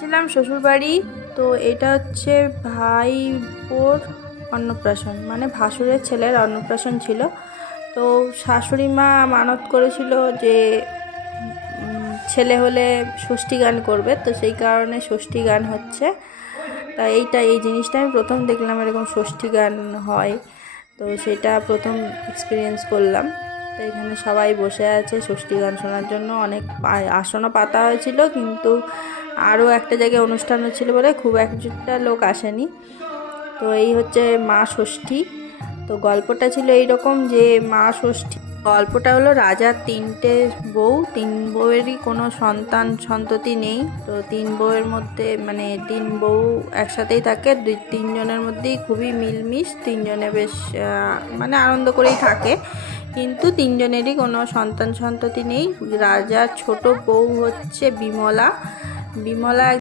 ছিলাম শ্বশুরবাড়ি। তো এটা হচ্ছে ভাইপোর অন্নপ্রাশন, মানে ভাসুরের ছেলের অন্নপ্রাশন ছিল। তো শাশুড়ি মা মানত করেছিল যে ছেলে হলে ষষ্ঠী গান করবে, তো সেই কারণে ষষ্ঠী গান হচ্ছে। তা এই জিনিসটা আমি প্রথম দেখলাম, এরকম ষষ্ঠী গান হয়। তো সেটা প্রথম এক্সপিরিয়েন্স করলাম। তো এখানে সবাই বসে আছে ষষ্ঠী গান শোনার জন্য, অনেক আসনও পাতা হয়েছিল, কিন্তু আরও একটা জায়গায় অনুষ্ঠান হচ্ছিল বলে খুব একটা লোক আসেনি। তো এই হচ্ছে মা ষষ্ঠী। তো গল্পটা ছিল এইরকম যে মা ষষ্ঠী গল্পটা হলো রাজার 3টে বউ, 3 বউয়েরই কোনো সন্ততি নেই। তো 3 বউয়ের মধ্যে মানে 3 বউ একসাথেই থাকে, 3 জনের মধ্যেই খুবই মিলমিশ, 3 জনে বেশ মানে আনন্দ করেই থাকে, কিন্তু 3 জনেরই কোনো সন্ততি নেই। রাজার ছোট বউ হচ্ছে বিমলা। বিমলা